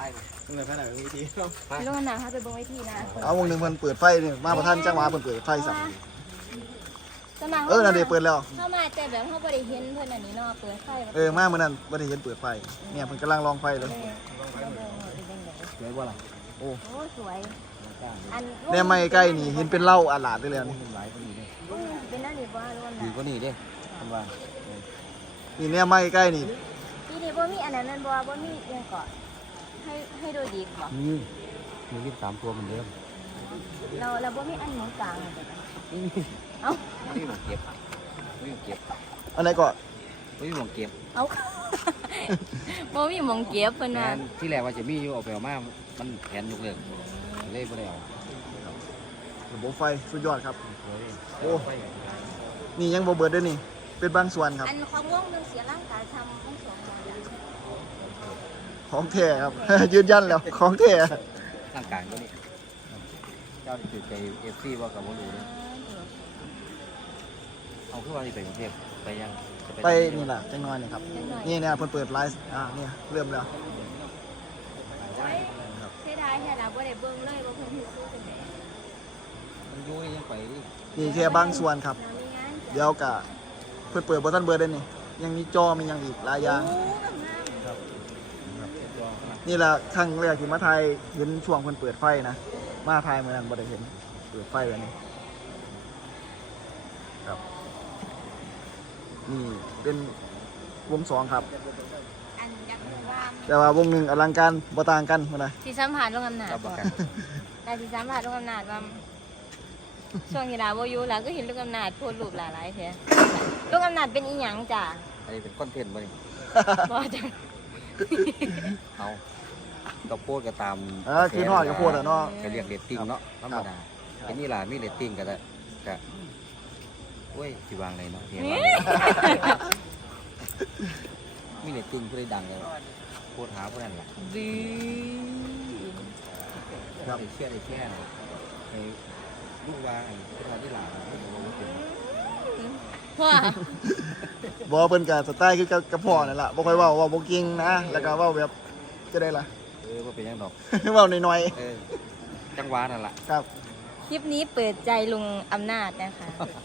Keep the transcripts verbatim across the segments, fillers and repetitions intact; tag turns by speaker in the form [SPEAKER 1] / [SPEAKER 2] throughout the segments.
[SPEAKER 1] ตั้งแต่ขนาดวิธี
[SPEAKER 2] ลูกหนาเขาไปเบิ่งไว้ที่นะ
[SPEAKER 1] เอาวงหนึ่งมันเปิดไฟเนี่ยมาประทันจังหวะมันเปิดไฟสั่ง
[SPEAKER 2] สมัคร
[SPEAKER 1] เออนั่นเดี๋ยวเปิดแล้ว
[SPEAKER 2] เข้ามาแต่แบบเขาบริเห็นเพื่อนอันนี้เนาะเปิดไฟ
[SPEAKER 1] เออมาเมื่อนั้นไม่ได้เห็นเปิดไฟเนี่ยมันกำลังลองไฟเลยสวยบ่ล่ะโอ้
[SPEAKER 2] โอ้สวยอัน
[SPEAKER 1] เนี่ยไม่ใกล้นี่เห็นเป็นเหล้าอาหลาดได้เลยนี่
[SPEAKER 2] เป็นนั่นดีว่าลูกห
[SPEAKER 3] ดี
[SPEAKER 2] นา
[SPEAKER 3] ก็นี่เด้ผมว่า
[SPEAKER 1] นี่เนี่ยไม่ใกล้นี่
[SPEAKER 2] ปีนี้บ่มีอันนั้นนั่นบ่บ่มีเรื่องก่อนให้ให้ดูดีบ่
[SPEAKER 3] นี่มียี่สิบสามตัวเหมือนเดิม
[SPEAKER 2] เราเราบ่มีอันหมองกลางเอ้า
[SPEAKER 3] ไม่มีหมองเก็บไม่มีหมองเก็บ
[SPEAKER 1] อันไหนก็
[SPEAKER 3] ไม่มีหมองเก็บ
[SPEAKER 2] เอ้าบ่มีหมองเก็บเพิ่น
[SPEAKER 3] แผ
[SPEAKER 2] ว่าน
[SPEAKER 3] ที่แรกว่าจะมีอยู่เอาไปเอามามันแผนยกเลิกเลยไม่ได้เอา
[SPEAKER 1] ระบบไฟสุดยอดครับ
[SPEAKER 3] โอ้
[SPEAKER 1] นี่ยังบ่เบิดด้วยนี่เป็นบางส่วนครับ
[SPEAKER 2] อันของวงนึงเสียร่างกายทำต้องสองอย่าง
[SPEAKER 1] ของแท้ครับ ยืนยันแล้วของแท้
[SPEAKER 3] ร่างกายก็นี่เจ้าติดใจเอฟซีว่ากับว่ารู้เลยเอาขึ้นมาที่ไปกรุงเทพไปยัง
[SPEAKER 1] ไปนี่แหละจังน้อยนี่ครับนี่เนี่ยเพิ่นเปิดไลฟ์อ่าเนี่ยเริ่มแล้ว
[SPEAKER 2] เสียดายแค่เราบ่ได้เบิ่งเลยว่าเพิ่นสิสู้จังได๋
[SPEAKER 3] มันยุ่ยยังไปดิ
[SPEAKER 1] นี่แค่บางส่วนครับ
[SPEAKER 2] เรามีงาน
[SPEAKER 1] เดี๋ยวกะเพิ่นเปิดบ่ทันเบิดได้นี่ยังมีจอมีหยังอีกหลายอย่าง
[SPEAKER 2] โอ้งาม
[SPEAKER 3] ครับตัวขนาด
[SPEAKER 1] นี่แหละครั้งแรกที่มาไทยเห็นช่วงเพิ่นเปิดไฟนะมาไทยเมื่อนั้นบ่ได้เห็นเปิดไฟแบบนี้ครับนี่เป็นวงสองครับ
[SPEAKER 2] อันอยากรู้ว่า
[SPEAKER 1] แต่ว่าวงหนึ่งอลังการบ่ต่างกันพุ่นน่ะ
[SPEAKER 2] สิสัมผัสลงอำนาจ
[SPEAKER 3] รับป
[SPEAKER 2] บ่
[SPEAKER 3] ระกัน
[SPEAKER 2] แต่สิสัมผัสลงอำนาจว่าช่วงที่ลาบ่อยู่ล่ะก็เห็นลูกอำนาจโพสต์รูปหลายๆแท้ลูกอำนาจเป็นอีหยังจ้ะ
[SPEAKER 3] อันนี้เป็นคอนเทนต์บ่นี่
[SPEAKER 2] บ่จ้ะ
[SPEAKER 3] เอาก็โพดก็ตาม
[SPEAKER 1] เออคือทอดกับโพดอ่ะเนาะ
[SPEAKER 3] ก็เรียกเรตติ้งเนาะธรรมดาไอ้นี่ล่ะมีเรตติ้งก็ได้ก็โอ้ยสิวางเลยเนาะเห็นว่ามีเรตติ้งผู้ใดดังเลยโพดหาผู้นั้นล่ะ
[SPEAKER 2] ดี
[SPEAKER 3] ครับไอ้เชี่ยไอ้แช่ไอ้ลูกวางไอ้ผู้ชายที่หลาไม่รู้ว่าเป็น
[SPEAKER 2] ว่า
[SPEAKER 1] บ่เพิ่นก็สไตล์คือกับพ่อนั่นล่ะบ่ค่อยเว้าเว้าบ่เก่งนะแล้วก็เว้าแบบจะได้ล่ะ
[SPEAKER 3] เออว่าเป็นยังดอก
[SPEAKER 1] เว้าน้อย
[SPEAKER 3] เออจังหวะนั่นล่ะ
[SPEAKER 1] ๆครับ
[SPEAKER 2] คลิปนี้เปิดใจลุงอำนาจนะคะ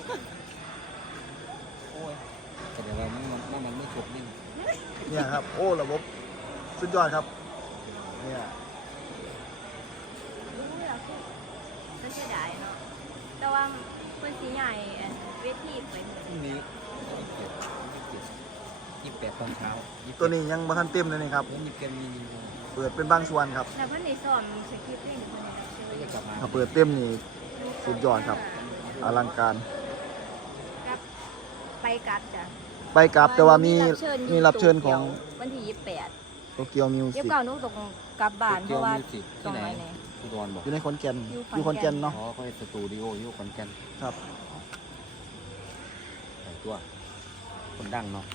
[SPEAKER 3] โอ้ยแต่เดี๋ยวว่ามันมันมันไม่จบนิ่ง
[SPEAKER 1] เนี่ยครับโอ้ระบบสุดยอดครับเนี่ย
[SPEAKER 2] ก็เสียดายเนาะแต่ว่าเพิ่นสิใหญ่เวทีไปหมด
[SPEAKER 3] พรุ่งนี้ยี่สิบแปดตอนเช้า
[SPEAKER 1] ตัวนี้ยังบ่ทันเต็มเลยนี่ครับ
[SPEAKER 3] ผมมีเกมมี
[SPEAKER 1] เปิดเป็นบางส่วนครับ
[SPEAKER 2] แล้วเพิ่นได้สอนสคริปต์ให้หนูเพิ่นได้
[SPEAKER 3] ก็จะกลับมา
[SPEAKER 1] ถ้าเปิดเต็มนี่สุดยอดครับอลังการ
[SPEAKER 2] กับไปกลับจ้ะ
[SPEAKER 1] ไปกลับแต่ว่ามีมีรับเชิญของ
[SPEAKER 2] วันที่ยี่สิบแปด
[SPEAKER 1] โตเกียวมิว
[SPEAKER 2] เดี๋
[SPEAKER 1] สิ
[SPEAKER 2] ยว
[SPEAKER 1] ก
[SPEAKER 2] เก่าหนูตกกลับบ้านเพราะว่า
[SPEAKER 3] สิ
[SPEAKER 2] ต
[SPEAKER 3] ที่
[SPEAKER 2] รง
[SPEAKER 3] ไหน
[SPEAKER 2] ไหน
[SPEAKER 3] อุดรบอก
[SPEAKER 1] อยู่ในขอนแก่น
[SPEAKER 2] อ
[SPEAKER 1] อยู่ ยู่
[SPEAKER 2] ข
[SPEAKER 1] ข
[SPEAKER 2] อ
[SPEAKER 1] อน น
[SPEAKER 2] แก่
[SPEAKER 1] แก่
[SPEAKER 2] น
[SPEAKER 1] นเนาะ
[SPEAKER 3] อ๋อเขาสตูดิโออยู่ขอนแก่น
[SPEAKER 1] ครับ
[SPEAKER 3] ใส่ตัว คนดังเนาะ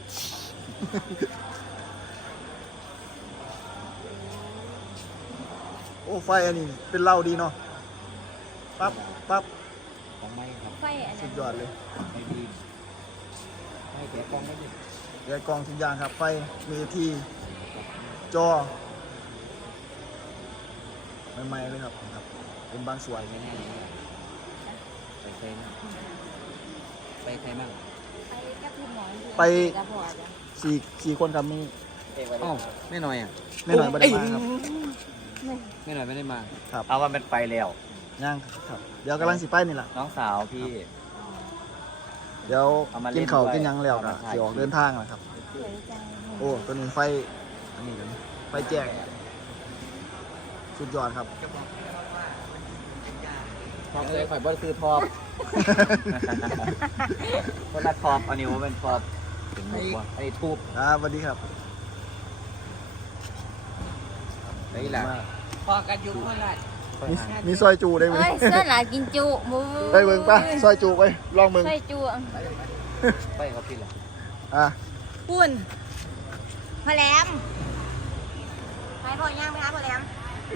[SPEAKER 1] โอ้ไฟอันนี้เป็นเหล้าดีเนาะปั๊บปั๊บ
[SPEAKER 3] ของไม้ครับ
[SPEAKER 2] ไฟอัน
[SPEAKER 1] สุ
[SPEAKER 2] นั้น
[SPEAKER 1] ดยอดเลย
[SPEAKER 3] ไม่ดีให้แกะกล้องไม่ดิ
[SPEAKER 1] แกะกล่องทุกอย่างครับไฟมีทีจอใหม่ๆเลยครับครับ เป็นบางส่วน
[SPEAKER 3] ไม่แน่ไปใครมั่งไปใครมั่ง
[SPEAKER 2] ไปกับพี่หมอ
[SPEAKER 1] ไป
[SPEAKER 2] กับพ่อจ้ะ
[SPEAKER 1] สี่สี่คนครับมี
[SPEAKER 3] อ๋อไม่น้อยอ่ะ
[SPEAKER 1] แม่หน่อยไม่ได้มาครับ
[SPEAKER 3] ไม่น้อยไม่ได้มา
[SPEAKER 1] ครับ
[SPEAKER 3] เอาว่าเป็นไปแล้ว
[SPEAKER 1] ย่างครับเดี๋ยวกำลังสิไปนี่แหละ
[SPEAKER 3] น้องสาวพี่
[SPEAKER 1] เดี๋ยว
[SPEAKER 3] เอามาเล่น
[SPEAKER 1] กินข้าว
[SPEAKER 3] ด้วย
[SPEAKER 1] กินหยังแล้ว
[SPEAKER 3] เอา
[SPEAKER 1] ก็
[SPEAKER 3] มาถ่าย
[SPEAKER 1] สิออกเดินทางแล้วครับ
[SPEAKER 2] สวยจัง
[SPEAKER 1] โอ้ตัวนี้ไฟอันนี้กันไฟแจ้งสุดยอดครับ
[SPEAKER 3] ทอปเลยข่อยบ่คือทอปคนละทอปอันนี้ว่าเป็นทอปเป็นมุกวะอันนี้ทูบ
[SPEAKER 1] ครับสวัสดีครับ
[SPEAKER 3] นี่แหละ
[SPEAKER 1] มา
[SPEAKER 4] พอกันอยู่เมื่อไหร่
[SPEAKER 1] มีมีซอยจูได้ไหม
[SPEAKER 2] เอ้ยเสื้อหลากินจุมู
[SPEAKER 1] ไปเบิ่งป่ะซอยจูไปลองเบิ่ง
[SPEAKER 2] ใส่จุ
[SPEAKER 3] ไปเขาพี่แหละ
[SPEAKER 1] อ่ะ
[SPEAKER 2] ปุ่นพอแหลมไปพอย่างไหมคะพอแหลม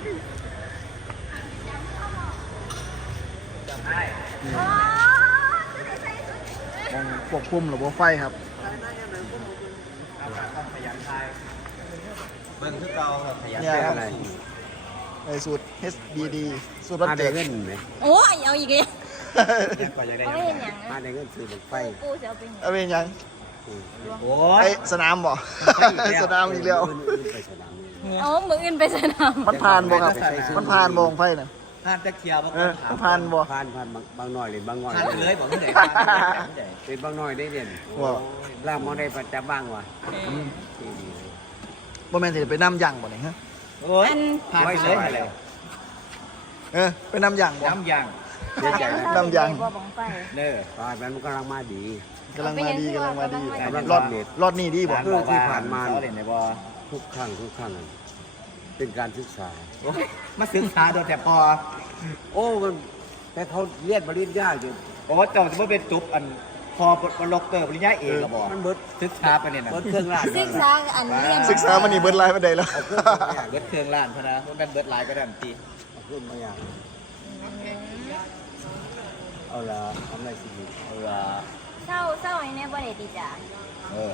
[SPEAKER 2] อ๋อ
[SPEAKER 1] มองควบคุมระบบไฟครับ
[SPEAKER 3] เบิ่งคือเก่าครับขยัน
[SPEAKER 1] เนี่ยครับ
[SPEAKER 3] อะไร
[SPEAKER 1] ในสูตร เอช บี ดี สูตรรถ
[SPEAKER 3] มาได้
[SPEAKER 1] เกิด
[SPEAKER 3] เงินไหม
[SPEAKER 2] โอ้ยเอาอีกเลย
[SPEAKER 3] ยังก่อนยังได้
[SPEAKER 2] เอาไม่เห็นหยัง
[SPEAKER 3] มา
[SPEAKER 2] นะ
[SPEAKER 3] ได้เงินซื้อบังไฟ
[SPEAKER 2] กูจะเอาไปหยัง
[SPEAKER 1] เอาเป็นหยัง
[SPEAKER 3] โอ้
[SPEAKER 1] ไอยสนามบ่ สนามอีกแล้ว
[SPEAKER 3] ไปสนามนี่
[SPEAKER 2] เอามืออื่นไปสนาม
[SPEAKER 1] มันผ่านบ่ครับ มันผ่านบ่ของไฟน่ะ
[SPEAKER 4] ผ่านจะเคลียร์บ่
[SPEAKER 1] เออมันผ่านบ่
[SPEAKER 3] ผ่านผ่านบางบางหน่อยเลยบางหน่อย
[SPEAKER 4] ผ่านเลยบอกที่ไหนผ่านที่ไหน
[SPEAKER 3] เป็นบางหน่อยได้เด่น
[SPEAKER 1] ว่า
[SPEAKER 3] ล่ามมองได้ประจับบ้างวะ
[SPEAKER 1] บ่แม่นสิไปนำยังบ่นี่ฮะ
[SPEAKER 4] โอ้ย
[SPEAKER 2] อัน
[SPEAKER 4] ผ่านไปเลยไปเลย
[SPEAKER 1] เออไปนำยังบ่
[SPEAKER 4] น้ำยาง
[SPEAKER 3] เสียใจนะ
[SPEAKER 1] น้ำยาง
[SPEAKER 2] บ่บังไฟ
[SPEAKER 4] เด้อ
[SPEAKER 3] ผ่านมันกำลังมาดี
[SPEAKER 1] กำลังมาดีกำลังมาดี
[SPEAKER 3] กำลัง
[SPEAKER 1] ร
[SPEAKER 3] มา
[SPEAKER 1] อด
[SPEAKER 3] ดี
[SPEAKER 1] รอดนี่ดีบ่
[SPEAKER 3] คือที่ผ่านมา
[SPEAKER 4] เขาเล่นในบ่
[SPEAKER 3] ทุกครั้งทุกครั้งเป็นการศึกษา
[SPEAKER 4] โอ้ยมาศึกษาโดยแต่พอ
[SPEAKER 3] โอ้มันแต่เขาเรียนปริญญาอยู่
[SPEAKER 4] โอ้เจ้าจะมาเป็นจุ๊บอันพอปล็อกเตอร์ปริญญาเอกก็บ่
[SPEAKER 3] มันเบิด
[SPEAKER 4] ศึกษาไปเนี่ยนะ
[SPEAKER 3] เบิดเครื่องราช
[SPEAKER 2] ศึกษาอันเรียน
[SPEAKER 1] ศึกษามันนี่เบิดลายมาได้แล้ว
[SPEAKER 3] เอาเครื่องมาอย่าง
[SPEAKER 4] เบิดเครื่องล้านพะนะมันเป็นเบิดหลายก็ได้ที
[SPEAKER 3] เอาเครื่องมาอย่างเอาละทำอะไรสิ
[SPEAKER 4] เอาล่ะ
[SPEAKER 2] เศร้าเศร้าไอ้เนี่ยบ่ได้ติจ้ะ
[SPEAKER 4] เออ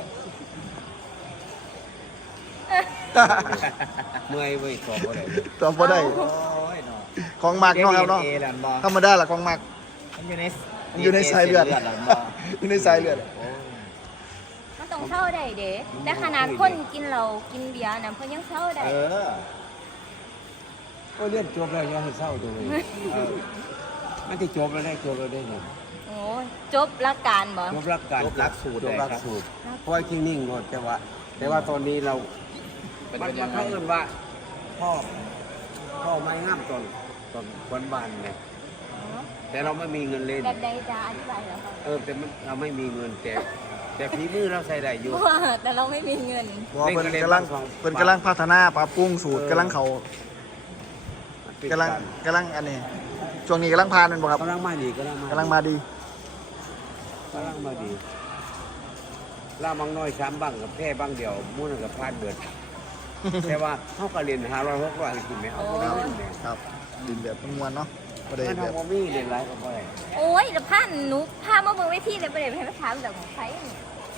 [SPEAKER 3] เมื่อยเว้ยสอบอะไร
[SPEAKER 1] ตอบบ่ได้
[SPEAKER 4] โอ้ยเนาะ
[SPEAKER 1] ของมักเนาะครับเนาะ
[SPEAKER 4] เอแล้วบ่
[SPEAKER 1] ธรรมดาล่ะของมัก
[SPEAKER 4] มันอยู่ใน
[SPEAKER 1] มันอยู่ในสายเลือด
[SPEAKER 4] แล้วบ่
[SPEAKER 1] อยู่ในสายเลือด
[SPEAKER 4] โอ้ย
[SPEAKER 2] มันต้องเศร้าได้เด้แต่ขนาดคนกินเหล้ากินเบียร์น่ะเพิ่นยังเศร้าได้
[SPEAKER 4] เออ
[SPEAKER 3] ก็เรียนจบแล้วยังให้เศร้าตัวเลย
[SPEAKER 4] เออ
[SPEAKER 3] มันจะจบแล้วได้จบแล้วได้เนี่ย
[SPEAKER 2] โอ้ยจบหลักการบ่
[SPEAKER 3] จบหลักการ
[SPEAKER 4] จบหลักสูตร
[SPEAKER 3] จบหลัก
[SPEAKER 4] เลยครับ
[SPEAKER 3] สูตรเพราะว่าคิงนิ่งหมดแต่ว่า แต่ว่าตอนนี้เรา
[SPEAKER 4] เป็น
[SPEAKER 3] มัน
[SPEAKER 4] เป็น
[SPEAKER 3] มั
[SPEAKER 4] ยั
[SPEAKER 3] น
[SPEAKER 4] งไง
[SPEAKER 3] เขาเอิ้นว่าพ่อพ่อไม่ห้ามตอนตอนวันบานเนี่ยแต่เราไม่มีเงินเล่น
[SPEAKER 2] แบบใดจะอธิบายเหรอคะ
[SPEAKER 3] เออแต่มันเราไม่มีเงินแต่แต่ฝีมือเราใส่ได้อยู่
[SPEAKER 2] เพราะว่าแต่เราไม่มีเงิน
[SPEAKER 1] เพราะว่าเพิ่นกำลังเพิ่นกำลังพัฒนาปรับปรุงสูตรกำลังเขากำลังกำลังอันนี้ช่วงนี้กำลังผ่านแมันบ่ครับ
[SPEAKER 3] กำลังมาดีกำลังมาก
[SPEAKER 1] ำลังมาดี
[SPEAKER 3] กำลังมาดีล่ามังน้อยสามบังกับแพร่บังเดียวมุ่นนกับพานเบิด แต่ว่าเขาก็เรียนหาร้อยหกร้อยกินไหมเอาไม่ได้เงินเนี่ย
[SPEAKER 1] ครับดินแบบมวนๆเนาะบ่ได้
[SPEAKER 3] มัน
[SPEAKER 1] แบบ
[SPEAKER 3] ทำบ่มีเรียนหลายก็บ่ได้
[SPEAKER 2] โอ้ยแล้วพันหนูพามาเบิ่งเวทีเลยบ่ได้ไปถามจากของไผนี่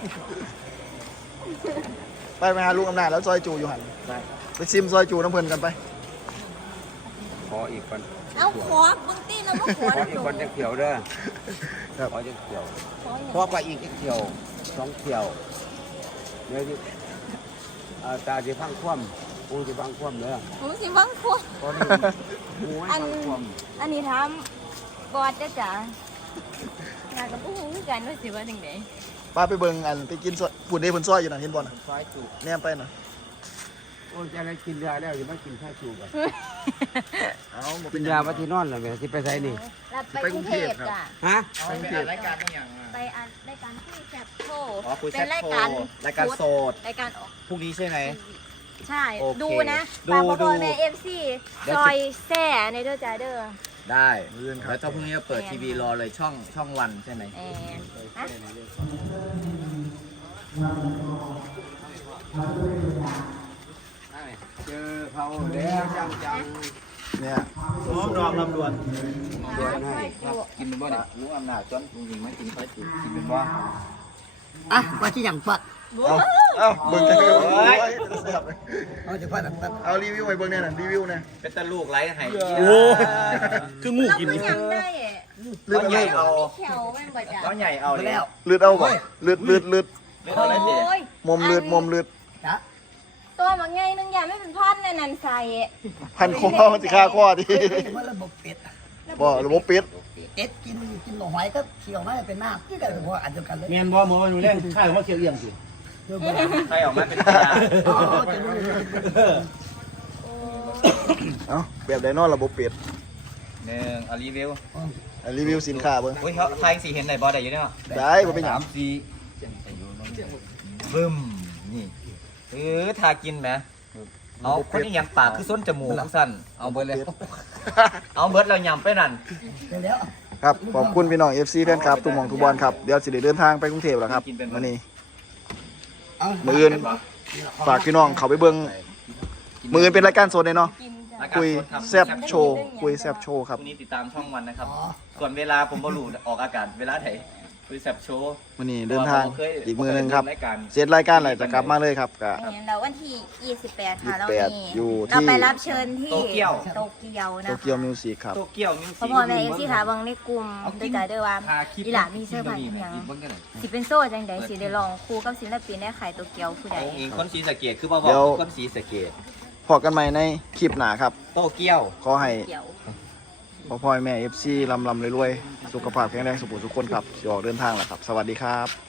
[SPEAKER 1] ไปไปหาลุงอำนาจแล้วซอยจูอยู่หั่น
[SPEAKER 3] ได้
[SPEAKER 1] ไปซิมซอยจูน้ำเพิ่นกันไป
[SPEAKER 3] ขออีกคน
[SPEAKER 2] เอาขอเบิ่งตีแล้วบ่ขอ
[SPEAKER 3] ขออีกคนจะเขียวเด้อ
[SPEAKER 1] ครับ
[SPEAKER 3] ขอจะเขียว
[SPEAKER 2] ขออย่าง
[SPEAKER 3] ขอไปอีกจะเขียวสองเขียวเดี๋ยวจะอ่าตาจะพังคว่ำกูจะพังคว่ำเด้อ
[SPEAKER 2] ผมสิบังคัว
[SPEAKER 3] ตอนนี้กูให้
[SPEAKER 2] อัน
[SPEAKER 3] พังคว่
[SPEAKER 2] อันนี้ถามบอดจ้ะจ้ะงานกับผู้ฮู้คือกันว่าสิว่าจังได๋
[SPEAKER 1] ป้าไปเบิ่งอันไปกินซอยพูดได้เพิ่นซอยอยู่น่ะเห็นบ่น่ะ
[SPEAKER 3] ำซอยจุ
[SPEAKER 1] แนมไปน่ะ
[SPEAKER 3] โอ้ยจะได้กินยาแล้วจะไม่กินข้าวจูกัน
[SPEAKER 1] เอ้าบ่
[SPEAKER 3] กิ
[SPEAKER 1] เป็น
[SPEAKER 3] น
[SPEAKER 1] ห
[SPEAKER 3] ยา
[SPEAKER 1] ยัง
[SPEAKER 3] วัที่นอนแล้วแม่ที่ไปใส่นี่
[SPEAKER 2] แล้วไปกรุงเทพจ้ะ
[SPEAKER 3] ฮะ
[SPEAKER 4] เอาไปอ่านรายการต้องอย่าง
[SPEAKER 2] ไปอันรายการคุยแซ่บโช
[SPEAKER 4] อ๋อคุย
[SPEAKER 2] เป็
[SPEAKER 4] แซ่
[SPEAKER 2] น
[SPEAKER 4] บ
[SPEAKER 2] ราย
[SPEAKER 4] โช
[SPEAKER 2] การ
[SPEAKER 4] ว์รายการโสด
[SPEAKER 2] รายการออก
[SPEAKER 4] พรุ่งนี้ใช่ไหม
[SPEAKER 2] ใช่
[SPEAKER 4] โอเค
[SPEAKER 2] ดูนะ
[SPEAKER 4] ดู
[SPEAKER 2] ฝากพ่อ
[SPEAKER 4] ดู
[SPEAKER 2] พ่อแม่ เอฟ ซี
[SPEAKER 4] เดี๋ยว
[SPEAKER 2] ซอยแซ่ในเด้อจ้าเด้อ
[SPEAKER 4] ได้
[SPEAKER 1] เรื่องครับ
[SPEAKER 4] แล้วเจ้าพรุ่งนี้จะเปิดทีวีรอเลยช่องช่องวันใช่ไหม
[SPEAKER 2] แอนฮะ
[SPEAKER 3] เจอเขาแล้วจังจัง
[SPEAKER 1] เนี่ย
[SPEAKER 4] พร้อมรอมลำดวน
[SPEAKER 3] ดวนให้
[SPEAKER 4] กินเป็นบ่เนี่ยรู้อำนาจจนจริงๆไม่กินค่อยกินกินเป็นบ่
[SPEAKER 5] อ่ะว่าที่อย่างปัด
[SPEAKER 1] เอาเอ้าเบิ่งกันเลยโอ้ยแซ่บเลย
[SPEAKER 5] เอาจะปัดปัด
[SPEAKER 1] เอารีวิวให้เบิ่งแน่น่ะรีวิวแน่
[SPEAKER 4] เป็นตะลูกไร้ไห้
[SPEAKER 1] โอ้
[SPEAKER 4] คืองู
[SPEAKER 2] เรา
[SPEAKER 4] กิน
[SPEAKER 2] ก็ยังได้อะ
[SPEAKER 1] เลือด
[SPEAKER 4] เขา
[SPEAKER 1] อะ
[SPEAKER 4] ให
[SPEAKER 1] ไร
[SPEAKER 4] ญ่เอา
[SPEAKER 2] เขียวแม่นบ่จ้ะ
[SPEAKER 4] เขาใหญ่เอาเลย
[SPEAKER 5] แล้ว
[SPEAKER 1] เลือดเอาบ่เลือดเลือดเลือด
[SPEAKER 4] เลือดอะไรพี่
[SPEAKER 2] โอ้ย
[SPEAKER 1] มอมเลือดมอมเลือด
[SPEAKER 5] จ้ะ
[SPEAKER 2] ตัวมันไงนึงอย่างไม่เป็นพันในนันใส่
[SPEAKER 1] พันคอมันสิฆ่าคอดิ
[SPEAKER 5] มันระบบเป็ด
[SPEAKER 1] บ่ระบบปิด
[SPEAKER 5] เป็ดกินกินหน่อหอยก็เคี่ยวมาเป็นน้ำที่กันพออันเดียวกันเลย
[SPEAKER 6] เมียนบอมือมาดูเล่นข้าวว่าเคียวเอียงสิ
[SPEAKER 5] เพื่อบอก
[SPEAKER 4] ใครออกมาเป็นตา
[SPEAKER 5] อ๋อจะรู้เลย
[SPEAKER 1] เอ้าแบบไดโนระบบปิด
[SPEAKER 4] หนึ่งเอารีวิว
[SPEAKER 1] อ่ะรีวิวสินค้าเบิ่ง
[SPEAKER 4] อุ้ยเขาไทยสีเห็นไหนบอได้อยู่เนี่ย
[SPEAKER 1] ได้บ่เป็นหยั
[SPEAKER 4] สาง มสี่บึ้มนี่เออทากินไหมเอาคนนี้ยังปากคือส้นจมูกสั้นเอาเบิร์ดเลย เอาเบิร์ดเรายำไปนั่น
[SPEAKER 5] แล้ว
[SPEAKER 1] ครับขอบคุณพี่น้อง เอฟ ซี แฟนคลับทุกหม่องทุกบอลครับเดี๋ยวสิได้เดินทางไปกรุงเทพแล้วครับมื้อนี้มื้ออื่นฝากพี่น้องเข้าไปเบิ่งมื้ออื่นเป็นรายการสดเลยเนาะ
[SPEAKER 2] กินจ้ะ
[SPEAKER 4] รายการ
[SPEAKER 1] คุย
[SPEAKER 4] สดครับ
[SPEAKER 1] แซบโชว์คุยแซบโชว์ค
[SPEAKER 4] พ
[SPEAKER 1] รับ
[SPEAKER 4] รุ่งนี้ติดตามช่องวันนะครับ ส่วนเวลาผมบรูออกอากาศเวลาไหนบริษัทโชว์
[SPEAKER 1] มื้อนี้เดินทางอีกมื้อหนึงครับ
[SPEAKER 4] รายการ
[SPEAKER 1] เสร็จรายการแล้วจะกลับมาเลยครับก็
[SPEAKER 2] เห็นเราวันที่ยี่สิบแปดค่ะเรา
[SPEAKER 1] ยี่สิบแปด
[SPEAKER 2] มี
[SPEAKER 1] อยู่ที่
[SPEAKER 2] เราไปรับเชิญที่
[SPEAKER 4] โตเกียว
[SPEAKER 2] โตเกียวนะ
[SPEAKER 1] โต
[SPEAKER 2] คะ
[SPEAKER 1] เกียวมิวสิกครับ
[SPEAKER 4] โตเกียวมิว
[SPEAKER 2] พ
[SPEAKER 4] สิ
[SPEAKER 2] อพ่อแม่เอฟซีถามเบางในกลุ่ม
[SPEAKER 4] เอา
[SPEAKER 2] โด
[SPEAKER 4] กิ
[SPEAKER 2] ย
[SPEAKER 4] น
[SPEAKER 2] จ่ายด้วยว่า
[SPEAKER 4] ทาคลิป
[SPEAKER 2] อีหลามีเสื้อผ้า
[SPEAKER 4] กิ
[SPEAKER 2] อี
[SPEAKER 4] น
[SPEAKER 2] หยัง
[SPEAKER 4] เบิ่งกันหน่อย
[SPEAKER 2] สิเป็นโซ่จังใดสิได้ลองคู่กับศิลปินในขายโตเกียวผู้ใด
[SPEAKER 4] องค์อิงคนศรีสะเกษคือบ่บ
[SPEAKER 1] เดี๋
[SPEAKER 4] อก
[SPEAKER 1] ยว
[SPEAKER 4] คนศรีสะเกษ
[SPEAKER 1] พบกันใหม่ในคลิปหน้าครับ
[SPEAKER 4] โตเกียว
[SPEAKER 1] ขอให้
[SPEAKER 2] เกียว
[SPEAKER 1] พ่อพ่อแม่ เอฟ ซี ลำลำรวยๆสุขภาพแข็งแรงสุขสุขคนครับสิออกเดินทางแล้วครับ สวัสดีครับ